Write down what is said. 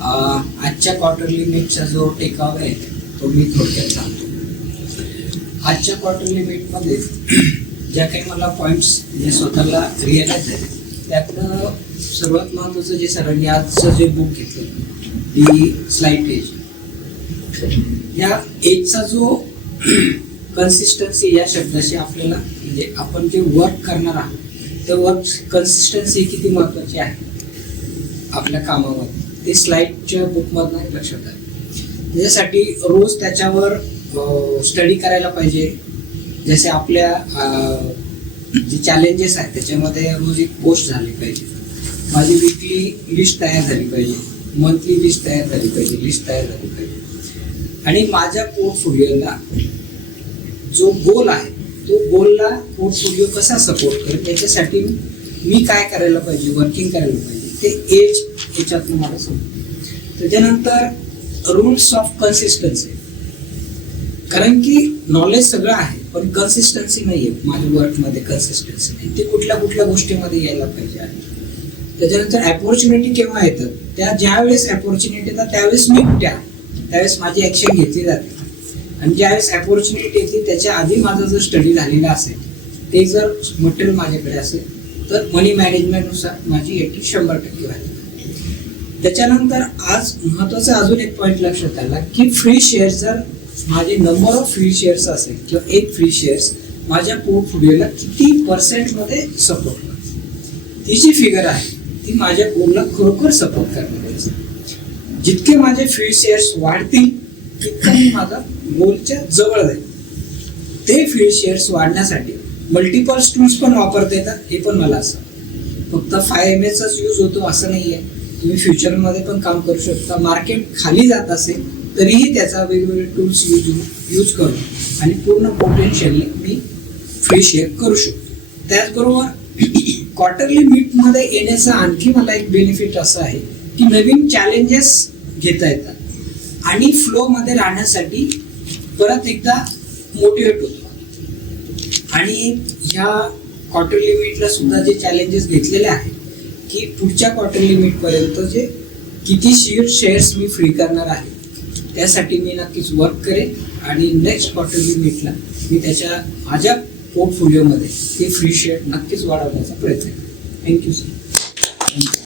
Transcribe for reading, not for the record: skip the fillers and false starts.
आजच्या क्वार्टरली मीटचा जो टेकअवे आहे तो मी थोडक्यात सांगतो. आजच्या क्वार्टरली मीटमध्ये ज्या काही मला पॉईंट्स म्हणजे स्वतःला रिअलाइज झाले त्यातलं सर्वात महत्त्वाचं जे सरांनी आजचं जे बुक घेतलं दी स्लाइट एज, या एजचा जो कन्सिस्टन्सी या शब्दाशी आपल्याला म्हणजे आपण जे वर्क करणार आहोत तर वर्क कन्सिस्टन्सी किती महत्त्वाची आहे आपल्या कामामध्ये ते स्लाइडच्या बुकमधनं लक्षात आलं. त्याच्यासाठी रोज त्याच्यावर स्टडी करायला पाहिजे. जसे आपल्या जे चॅलेंजेस आहेत त्याच्यामध्ये रोज एक पोस्ट झाली पाहिजे, माझी वीकली लिस्ट तयार झाली पाहिजे, मंथली लिस्ट तयार झाली पाहिजे, लिस्ट तयार झाली पाहिजे. आणि माझ्या पोर्टफोलिओला जो गोल आहे तो गोलला पोर्टफोलिओ कसा सपोर्ट करेल त्याच्यासाठी मी काय करायला पाहिजे, वर्किंग करायला पाहिजे ते एज याच्यातून मला समजतं. त्याच्यानंतर रूल्स ऑफ कन्सिस्टन्सी, कारण की नॉलेज सगळं आहे पण कन्सिस्टन्सी नाही आहे माझ्या वर्कमध्ये, कन्सिस्टन्सी नाही, ते कुठल्या कुठल्या गोष्टीमध्ये यायला पाहिजे आहे. त्याच्यानंतर अपॉर्च्युनिटी केव्हा येतात, त्या ज्यावेळेस अपॉर्च्युनिटी येतात त्यावेळेस मी कुठे आहे, त्यावेळेस माझी ॲक्शन घेतली जाते. आणि ज्यावेळेस अपॉर्च्युनिटी येते त्याच्या आधी माझा जर स्टडी झालेला असेल, ते जर मटेरियल माझ्याकडे असेल तर मनी मॅनेजमेंटनुसार माझी 100% व्हॅल्यू. त्याच्यानंतर आज महत्त्वाचा अजून एक पॉईंट लक्षात आला की फ्री शेअर्स, जर माझे नंबर ऑफ फ्री शेअर्स असेल किंवा एक फ्री शेअर्स माझ्या पोर्टफोलिओला किती पर्सेंटमध्ये सपोर्ट करते, ती जी फिगर आहे ती माझ्या गोलला खरोखर सपोर्ट करणारी असते. जितके माझे फ्री शेअर्स वाढतील तितकं मी माझा गोलच्या जवळ जाईल. ते फ्री शेअर्स वाढण्यासाठी मल्टिपल टूल्स पण वापरता येतात, हे पण मला असं फक्त 5MAचाच यूज होतो असं नाही आहे. तुम्ही फ्युचरमध्ये पण काम करू शकता. मार्केट खाली जात असेल तरीही त्याचा वेगवेगळे टूल्स यूज करून आणि पूर्ण पोटेन्शियली मी फ्री शेअर करू शकतो. त्याचबरोबर क्वार्टरली मीटमध्ये येण्याचा आणखी मला एक बेनिफिट असं आहे की नवीन चॅलेंजेस घेता येतात आणि फ्लोमध्ये राहण्यासाठी परत एकदा मोटिवेट होतो. आणि ह्या क्वार्टरली मीटला सुद्धा जे चॅलेंजेस घेतलेले आहेत की पुढच्या क्वार्टरली मीटपर्यंत जे किती शेअर्स मी फ्री करणार आहे त्यासाठी मी नक्कीच वर्क करेन आणि नेक्स्ट क्वार्टरली मीटला मी त्याच्या माझ्या पोर्टफोलिओमध्ये ते फ्री शेअर नक्कीच वाढवण्याचा प्रयत्न करेन. Thank you sir.